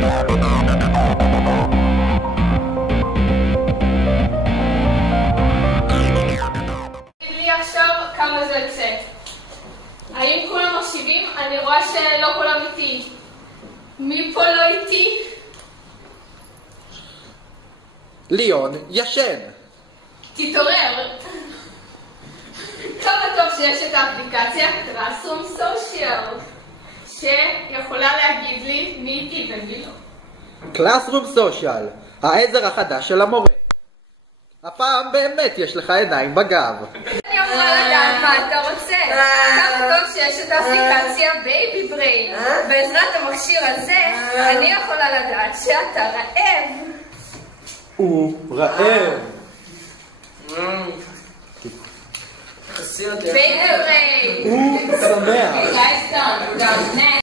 לי עכשיו כמה זה יוצא. האם כולם מקשיבים? אני רואה שלא כולם איתי. מי פה לא איתי? ליאון ישן. תתעורר. כמה טוב שיש את האפליקציה Classroom Social, שיכולה להגיד לי מי איתי ומי לא. Classroom Social, העזר החדש של המורה. הפעם באמת יש לך עיניים בגב. אני אמורה לדעת מה אתה רוצה. כמה טוב שיש את האפליקציה Baby Brain. בעזרת המכשיר הזה אני יכולה לדעת שאתה רעב. הוא רעב. Baby Brain. הוא שמח. Guys, done.